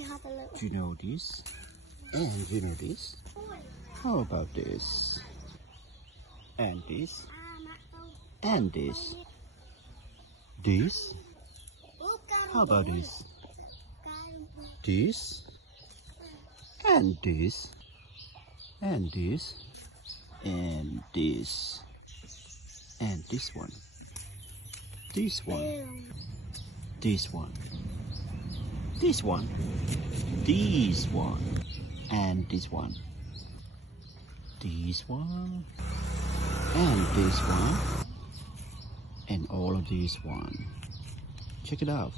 Do you know this? And you know this? How about this? And this? And this? This? How about this? This? And this? And this? And this? And this one? This one? This one? This one? This one? And this one? This one? And this one? And all of these one. Check it out.